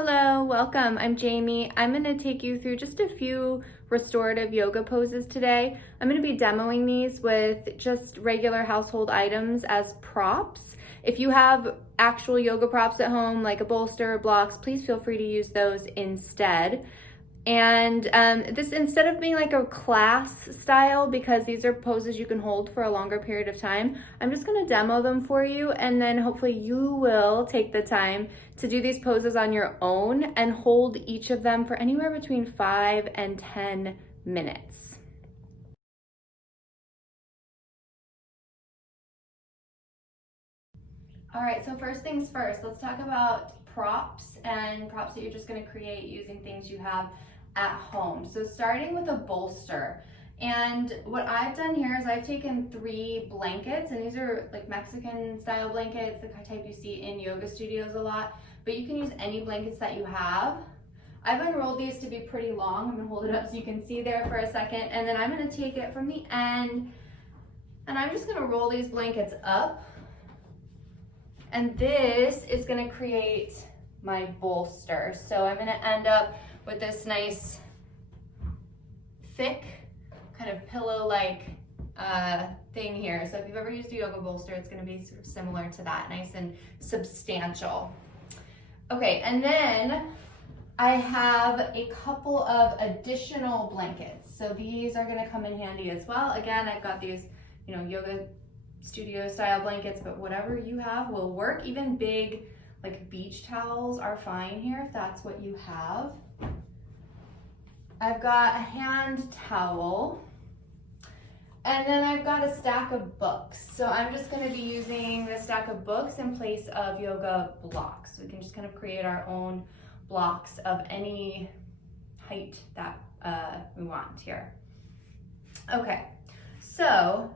Hello, welcome. I'm Jamie. I'm going to take you through just a few restorative yoga poses today. I'm going to be demoing these with just regular household items as props. If you have actual yoga props at home, like a bolster or blocks, please feel free to use those instead. And this, instead of being like a class style, because these are poses you can hold for a longer period of time, I'm just gonna demo them for you, and then hopefully you will take the time to do these poses on your own and hold each of them for anywhere between 5 and 10 minutes. All right, so first things first, let's talk about props and props that you're just gonna create using things you have at home. So starting with a bolster. And what I've done here is I've taken 3 blankets, and these are like Mexican style blankets, the type you see in yoga studios a lot, but you can use any blankets that you have. I've unrolled these to be pretty long. I'm gonna hold it up so you can see there for a second, and then I'm gonna take it from the end, and I'm just gonna roll these blankets up. And this is gonna create my bolster. So I'm gonna end up with this nice, thick, kind of pillow-like thing here. So if you've ever used a yoga bolster, it's gonna be sort of similar to that, nice and substantial. Okay, and then I have a couple of additional blankets. So these are gonna come in handy as well. Again, I've got these, yoga studio style blankets, but whatever you have will work. Even big like beach towels are fine here if that's what you have. I've got a hand towel, and then I've got a stack of books. So I'm just going to be using the stack of books in place of yoga blocks. So we can just kind of create our own blocks of any height that we want here. Okay, so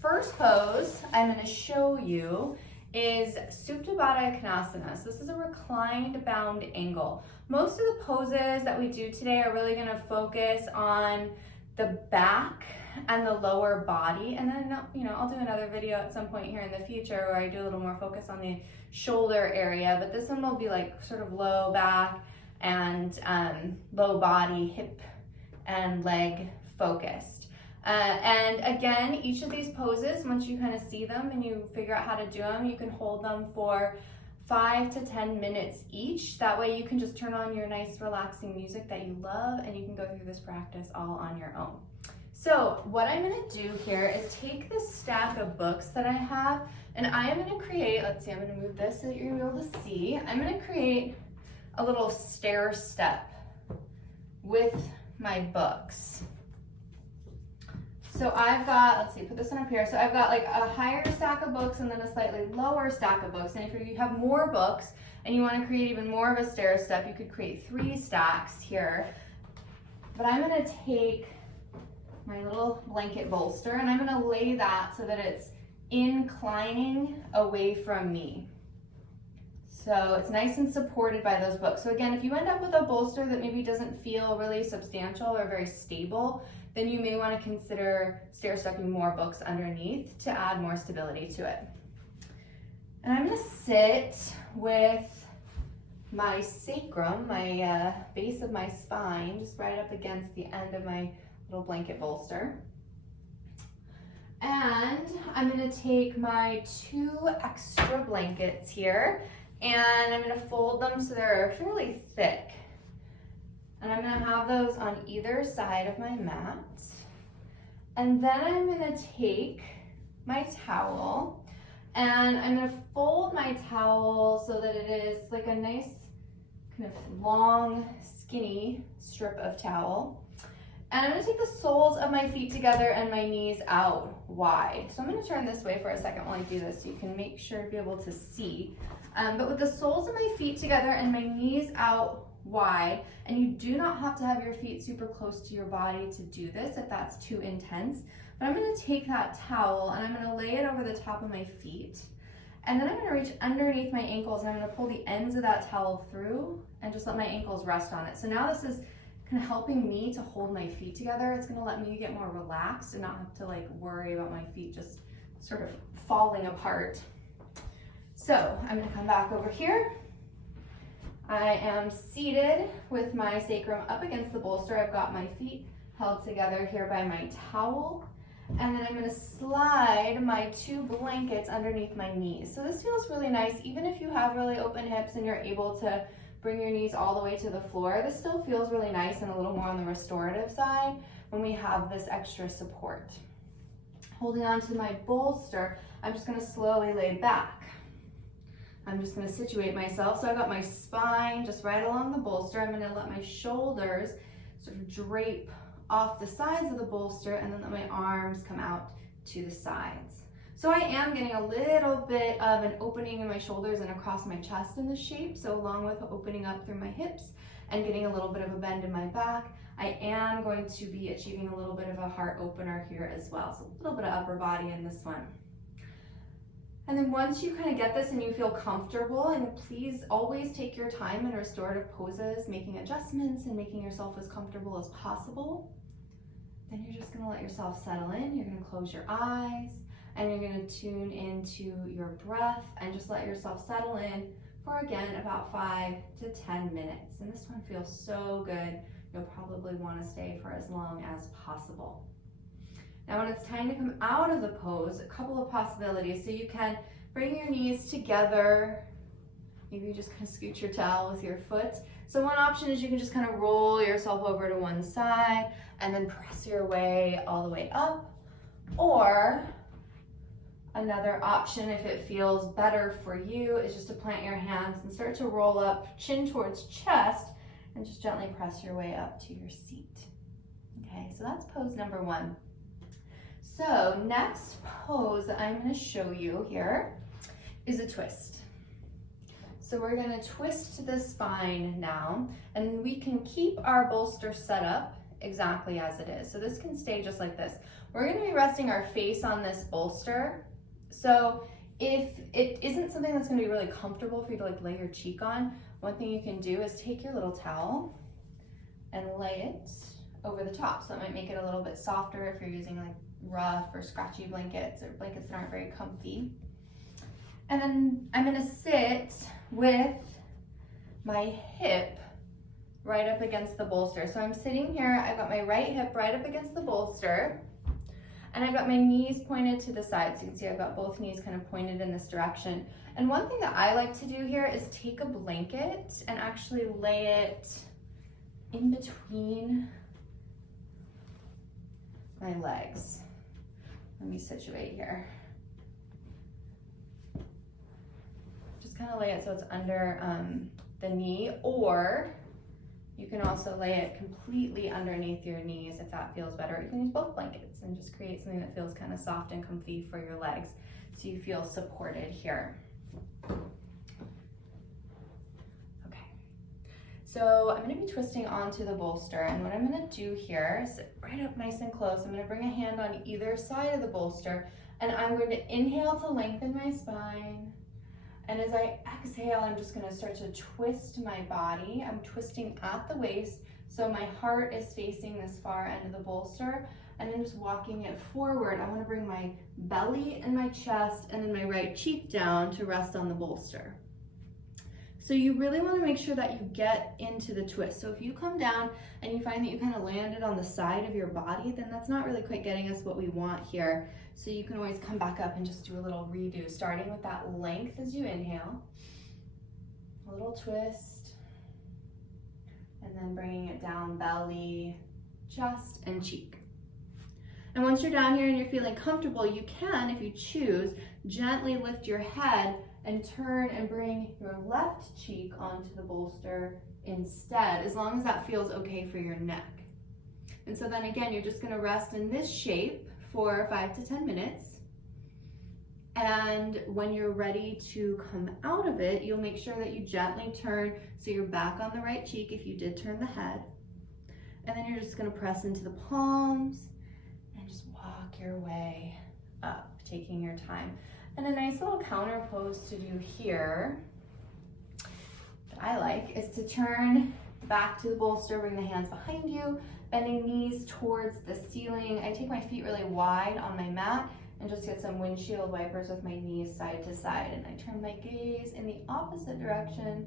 first pose I'm going to show you is Supta Baddha Konasana. So this is a reclined bound angle. Most of the poses that we do today are really going to focus on the back and the lower body, and then I'll do another video at some point here in the future where I do a little more focus on the shoulder area, but this one will be like sort of low back and low body, hip and leg focused. And again, each of these poses, once you kind of see them and you figure out how to do them, you can hold them for 5 to 10 minutes each. That way you can just turn on your nice relaxing music that you love, and you can go through this practice all on your own. So what I'm gonna do here is take this stack of books that I have, and I am gonna create, let's see, I'm gonna move this so that you're gonna be able to see. I'm gonna create a little stair step with my books. So I've got, let's see, put this one up here. So I've got like a higher stack of books and then a slightly lower stack of books. And if you have more books and you want to create even more of a stair step, you could create 3 stacks here. But I'm going to take my little blanket bolster and I'm going to lay that so that it's inclining away from me. So it's nice and supported by those books. So again, if you end up with a bolster that maybe doesn't feel really substantial or very stable, then you may want to consider stair stepping more books underneath to add more stability to it. And I'm going to sit with my sacrum, my base of my spine, just right up against the end of my little blanket bolster. And I'm going to take my 2 extra blankets here, and I'm going to fold them so they're fairly thick. And I'm going to have those on either side of my mat. And then I'm going to take my towel and I'm going to fold my towel so that it is like a nice kind of long, skinny strip of towel. And I'm going to take the soles of my feet together and my knees out wide. So I'm going to turn this way for a second while I do this so you can make sure to be able to see. But with the soles of my feet together and my knees out wide, and you do not have to have your feet super close to your body to do this if that's too intense. But I'm going to take that towel and I'm going to lay it over the top of my feet. And then I'm going to reach underneath my ankles and I'm going to pull the ends of that towel through and just let my ankles rest on it. So now this is kind of helping me to hold my feet together. It's going to let me get more relaxed and not have to like worry about my feet just sort of falling apart. So I'm going to come back over here. I am seated with my sacrum up against the bolster. I've got my feet held together here by my towel. And then I'm gonna slide my 2 blankets underneath my knees. So this feels really nice, even if you have really open hips and you're able to bring your knees all the way to the floor. This still feels really nice and a little more on the restorative side when we have this extra support. Holding on to my bolster, I'm just gonna slowly lay back. I'm just gonna situate myself. So I got my spine just right along the bolster. I'm gonna let my shoulders sort of drape off the sides of the bolster and then let my arms come out to the sides. So I am getting a little bit of an opening in my shoulders and across my chest in this shape. So along with opening up through my hips and getting a little bit of a bend in my back, I am going to be achieving a little bit of a heart opener here as well. So a little bit of upper body in this one. And then once you kind of get this and you feel comfortable, and please always take your time in restorative poses, making adjustments and making yourself as comfortable as possible. Then you're just gonna let yourself settle in. You're gonna close your eyes and you're gonna tune into your breath and just let yourself settle in for, again, about 5 to 10 minutes. And this one feels so good. You'll probably wanna stay for as long as possible. Now when it's time to come out of the pose, a couple of possibilities. So you can bring your knees together. Maybe you just kind of scoot your towel with your foot. So one option is you can just kind of roll yourself over to one side and then press your way all the way up. Or another option, if it feels better for you, is just to plant your hands and start to roll up, chin towards chest, and just gently press your way up to your seat. Okay, so that's pose number 1. So next pose that I'm going to show you here is a twist. So we're going to twist the spine now, and we can keep our bolster set up exactly as it is. So this can stay just like this. We're going to be resting our face on this bolster. So if it isn't something that's going to be really comfortable for you to like lay your cheek on, one thing you can do is take your little towel and lay it over the top. So it might make it a little bit softer if you're using like rough or scratchy blankets or blankets that aren't very comfy. And then I'm gonna sit with my hip right up against the bolster. So I'm sitting here, I've got my right hip right up against the bolster, and I've got my knees pointed to the side. So you can see I've got both knees kind of pointed in this direction. And one thing that I like to do here is take a blanket and actually lay it in between my legs. Let me situate here. Just kind of lay it so it's under the knee, or you can also lay it completely underneath your knees if that feels better. You can use both blankets and just create something that feels kind of soft and comfy for your legs so you feel supported here. Okay, so I'm going to be twisting onto the bolster, and what I'm going to do here is sit right up nice and close. I'm going to bring a hand on either side of the bolster, and I'm going to inhale to lengthen my spine. And as I exhale, I'm just gonna start to twist my body. I'm twisting at the waist, so my heart is facing this far end of the bolster, and then just walking it forward. I wanna bring my belly and my chest and then my right cheek down to rest on the bolster. So you really wanna make sure that you get into the twist. So if you come down and you find that you kind of landed on the side of your body, then that's not really quite getting us what we want here. So you can always come back up and just do a little redo, starting with that length as you inhale, a little twist, and then bringing it down belly, chest, and cheek. And once you're down here and you're feeling comfortable, you can, if you choose, gently lift your head and turn and bring your left cheek onto the bolster instead, as long as that feels okay for your neck. And so then again, you're just gonna rest in this shape for 5 to 10 minutes. And when you're ready to come out of it, you'll make sure that you gently turn so you're back on the right cheek if you did turn the head. And then you're just gonna press into the palms and just walk your way up, taking your time. And a nice little counter pose to do here that I like is to turn back to the bolster, bring the hands behind you, bending knees towards the ceiling. I take my feet really wide on my mat and just get some windshield wipers with my knees side to side. And I turn my gaze in the opposite direction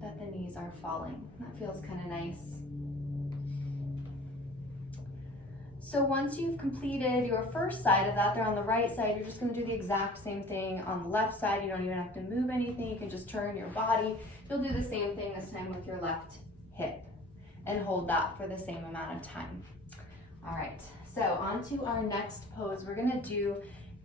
that the knees are falling. That feels kind of nice. So once you've completed your first side of that, they're on the right side, you're just gonna do the exact same thing on the left side. You don't even have to move anything. You can just turn your body. You'll do the same thing this time with your left hip and hold that for the same amount of time. All right, so on to our next pose. We're gonna do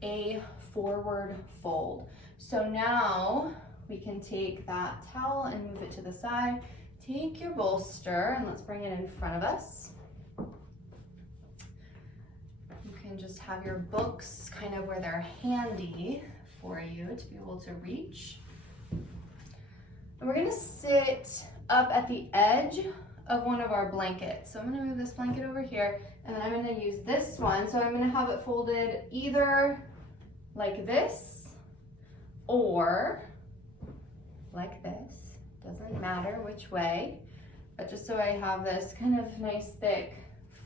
a forward fold. So now we can take that towel and move it to the side. Take your bolster and let's bring it in front of us. You can just have your books kind of where they're handy for you to be able to reach. And we're gonna sit up at the edge of one of our blankets. So I'm gonna move this blanket over here, and then I'm gonna use this one. So I'm gonna have it folded either like this or like this. Doesn't matter which way, but just so I have this kind of nice thick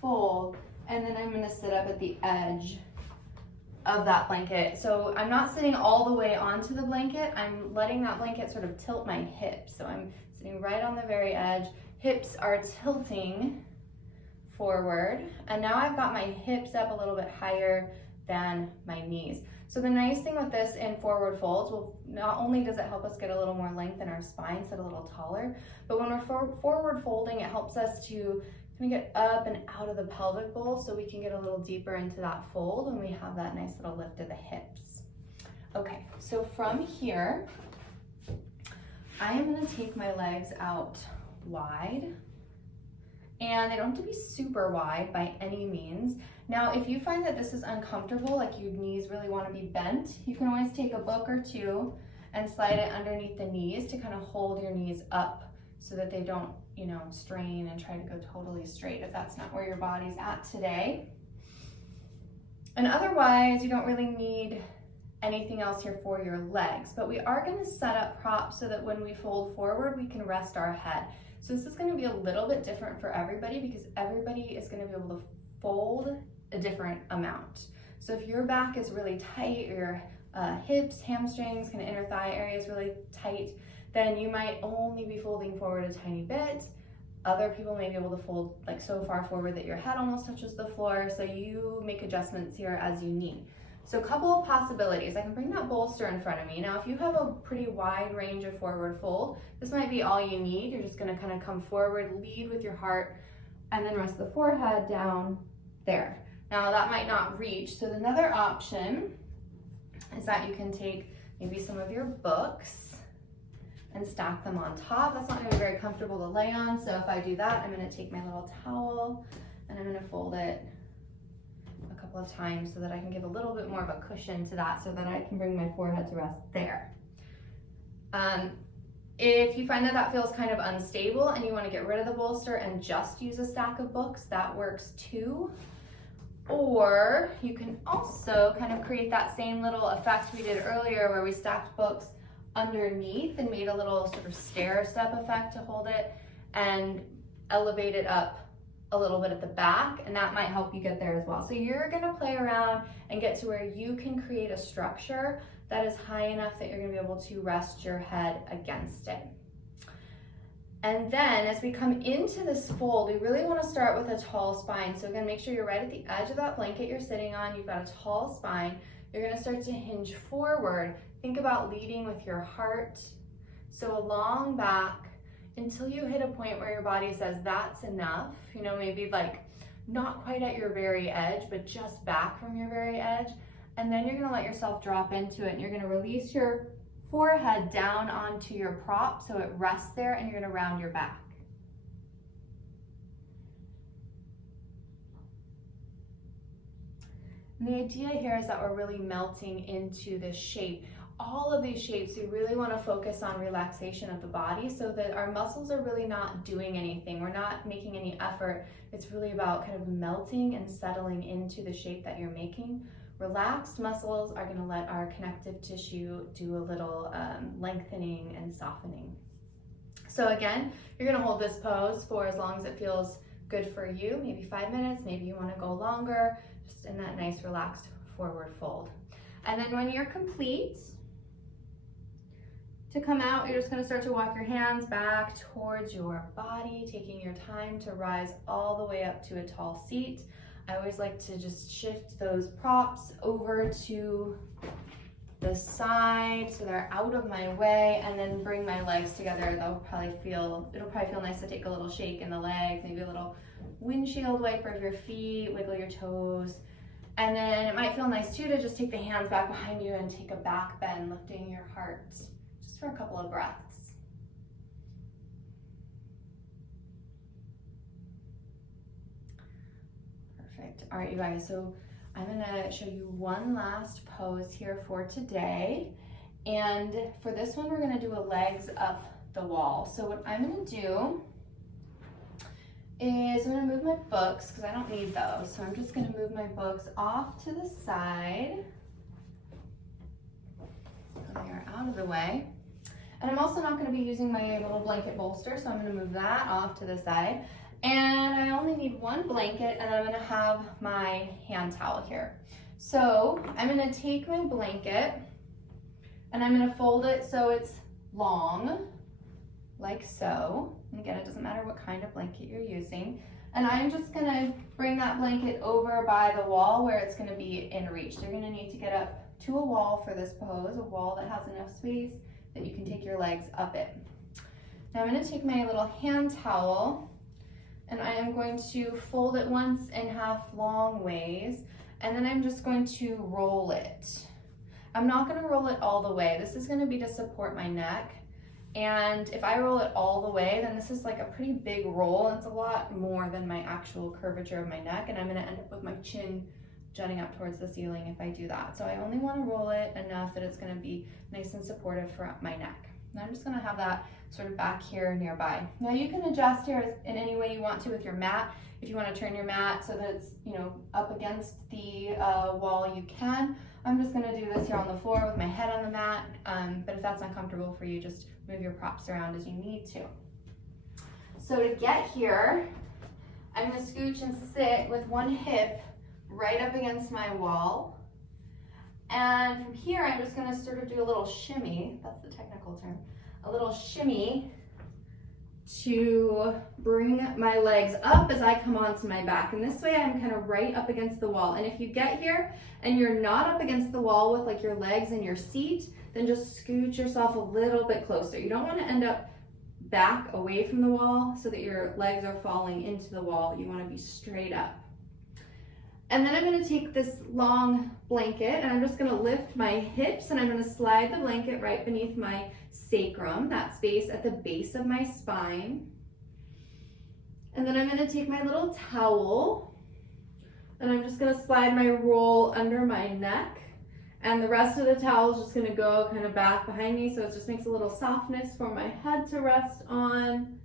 fold, and then I'm gonna sit up at the edge of that blanket. So I'm not sitting all the way onto the blanket, I'm letting that blanket sort of tilt my hips. So I'm sitting right on the very edge, hips are tilting forward, and now I've got my hips up a little bit higher than my knees. So the nice thing with this in forward folds, well, not only does it help us get a little more length in our spine, sit a little taller, but when we're forward folding, it helps us to kind of get up and out of the pelvic bowl so we can get a little deeper into that fold when we have that nice little lift of the hips. Okay, so from here, I am gonna take my legs out wide, and they don't have to be super wide by any means. Now, if you find that this is uncomfortable, like your knees really want to be bent, you can always take a book or two and slide it underneath the knees to kind of hold your knees up so that they don't, you know, strain and try to go totally straight if that's not where your body's at today. And otherwise, you don't really need anything else here for your legs, but we are going to set up props so that when we fold forward, we can rest our head. So this is going to be a little bit different for everybody because everybody is going to be able to fold a different amount. So if your back is really tight, or your hips, hamstrings, kind of inner thigh area is really tight, then you might only be folding forward a tiny bit. Other people may be able to fold like so far forward that your head almost touches the floor. So you make adjustments here as you need. So a couple of possibilities. I can bring that bolster in front of me. Now, if you have a pretty wide range of forward fold, this might be all you need. You're just gonna kind of come forward, lead with your heart, and then rest the forehead down there. Now that might not reach, so another option is that you can take maybe some of your books and stack them on top. That's not gonna be very comfortable to lay on, so if I do that, I'm gonna take my little towel and I'm gonna fold it a couple of times so that I can give a little bit more of a cushion to that so that I can bring my forehead to rest there. If you find that that feels kind of unstable and you want to get rid of the bolster and just use a stack of books, that works too. Or you can also kind of create that same little effect we did earlier where we stacked books underneath and made a little sort of stair step effect to hold it and elevate it up a little bit at the back, and that might help you get there as well. So you're gonna play around and get to where you can create a structure that is high enough that you're gonna be able to rest your head against it. And then as we come into this fold, we really wanna start with a tall spine. So again, make sure you're right at the edge of that blanket you're sitting on. You've got a tall spine. You're gonna start to hinge forward. Think about leading with your heart. So a long back until you hit a point where your body says that's enough. You know, maybe like not quite at your very edge, but just back from your very edge. And then you're gonna let yourself drop into it, and you're gonna release your forehead down onto your prop so it rests there, and you're gonna round your back. And the idea here is that we're really melting into this shape. All of these shapes, we really want to focus on relaxation of the body so that our muscles are really not doing anything. We're not making any effort. It's really about kind of melting and settling into the shape that you're making. Relaxed muscles are going to let our connective tissue do a little lengthening and softening. So again, you're going to hold this pose for as long as it feels good for you, maybe 5 minutes, maybe you want to go longer, just in that nice relaxed forward fold. And then when you're complete, To come out, you're just gonna start to walk your hands back towards your body, taking your time to rise all the way up to a tall seat. I always like to just shift those props over to the side so they're out of my way, and then bring my legs together. It'll probably feel nice to take a little shake in the legs, maybe a little windshield wiper of your feet, wiggle your toes. And then it might feel nice too to just take the hands back behind you and take a back bend, lifting your heart just for a couple of breaths. Perfect. All right, you guys, so I'm gonna show you one last pose here for today. And for this one, we're gonna do a legs up the wall. So what I'm gonna do is I'm gonna move my books, because I don't need those. So I'm just gonna move my books off to the side. So they are out of the way. And I'm also not gonna be using my little blanket bolster, so I'm gonna move that off to the side. And I only need one blanket, and I'm gonna have my hand towel here. So I'm gonna take my blanket and I'm gonna fold it so it's long, like so. And again, it doesn't matter what kind of blanket you're using. And I'm just gonna bring that blanket over by the wall where it's gonna be in reach. So you're gonna need to get up to a wall for this pose, a wall that has enough space that you can take your legs up it. Now I'm gonna take my little hand towel, and I am going to fold it once in half long ways, and then I'm just going to roll it. I'm not gonna roll it all the way. This is gonna be to support my neck. And if I roll it all the way, then this is like a pretty big roll, and it's a lot more than my actual curvature of my neck, and I'm gonna end up with my chin jutting up towards the ceiling if I do that. So I only wanna roll it enough that it's gonna be nice and supportive for my neck. And I'm just gonna have that sort of back here nearby. Now you can adjust here in any way you want to with your mat. If you want to turn your mat so that it's, up against the wall, you can. I'm just gonna do this here on the floor with my head on the mat, but if that's uncomfortable for you, just move your props around as you need to. So to get here, I'm gonna scooch and sit with one hip right up against my wall. And from here, I'm just gonna sort of do a little shimmy, that's the technical term, a little shimmy to bring my legs up as I come onto my back. And this way I'm kind of right up against the wall. And if you get here and you're not up against the wall with like your legs in your seat, then just scooch yourself a little bit closer. You don't want to end up back away from the wall so that your legs are falling into the wall. You want to be straight up. And then I'm going to take this long blanket and I'm just going to lift my hips and I'm going to slide the blanket right beneath my sacrum, that space at the base of my spine. And then I'm going to take my little towel and I'm just going to slide my roll under my neck, and the rest of the towel is just going to go kind of back behind me, so it just makes a little softness for my head to rest on.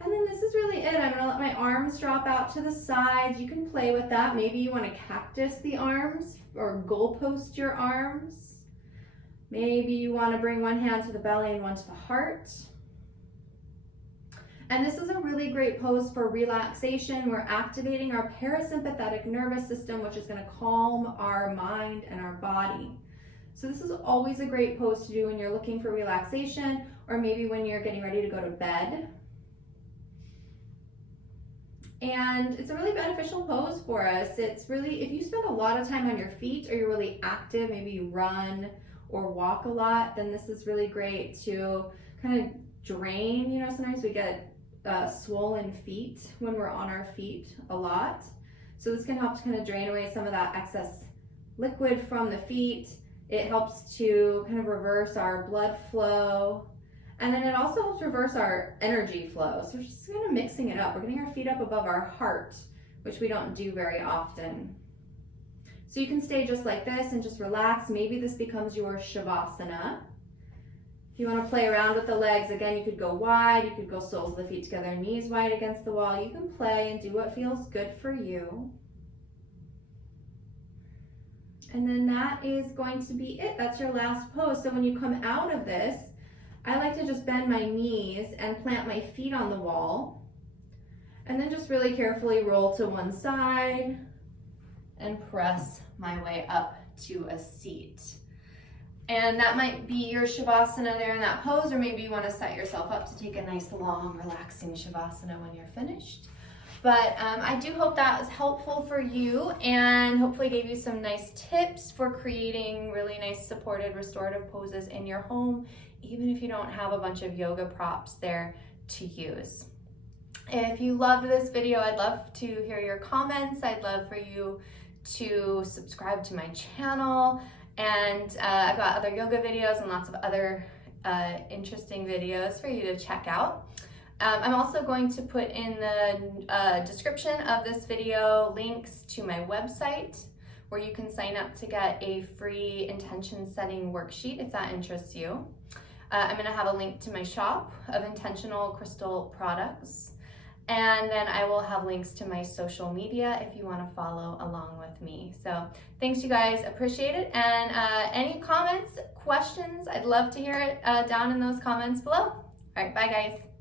And then this is really it. I'm gonna let my arms drop out to the sides. You can play with that. Maybe you want to cactus the arms or goalpost your arms. Maybe you want to bring one hand to the belly and one to the heart. And this is a really great pose for relaxation. We're activating our parasympathetic nervous system, which is going to calm our mind and our body. So this is always a great pose to do when you're looking for relaxation, or maybe when you're getting ready to go to bed. And it's a really beneficial pose for us. It's really, if you spend a lot of time on your feet or you're really active, maybe you run or walk a lot, then this is really great to kind of drain. Sometimes we get swollen feet when we're on our feet a lot. So this can help to kind of drain away some of that excess liquid from the feet. It helps to kind of reverse our blood flow. And then it also helps reverse our energy flow. So we're just kind of mixing it up. We're getting our feet up above our heart, which we don't do very often. So you can stay just like this and just relax. Maybe this becomes your Shavasana. If you want to play around with the legs, again, you could go wide. You could go soles of the feet together, knees wide against the wall. You can play and do what feels good for you. And then that is going to be it. That's your last pose. So when you come out of this, I like to just bend my knees and plant my feet on the wall, and then just really carefully roll to one side and press my way up to a seat. And that might be your Shavasana there in that pose, or maybe you want to set yourself up to take a nice long relaxing Shavasana when you're finished. But I do hope that was helpful for you and hopefully gave you some nice tips for creating really nice supported restorative poses in your home, even if you don't have a bunch of yoga props there to use. If you loved this video, I'd love to hear your comments. I'd love for you to subscribe to my channel. And I've got other yoga videos and lots of other interesting videos for you to check out. I'm also going to put in the description of this video links to my website where you can sign up to get a free intention setting worksheet if that interests you. I'm going to have a link to my shop of intentional crystal products. And then I will have links to my social media if you want to follow along with me. So thanks, you guys. Appreciate it. And any comments, questions, I'd love to hear it down in those comments below. All right, bye, guys.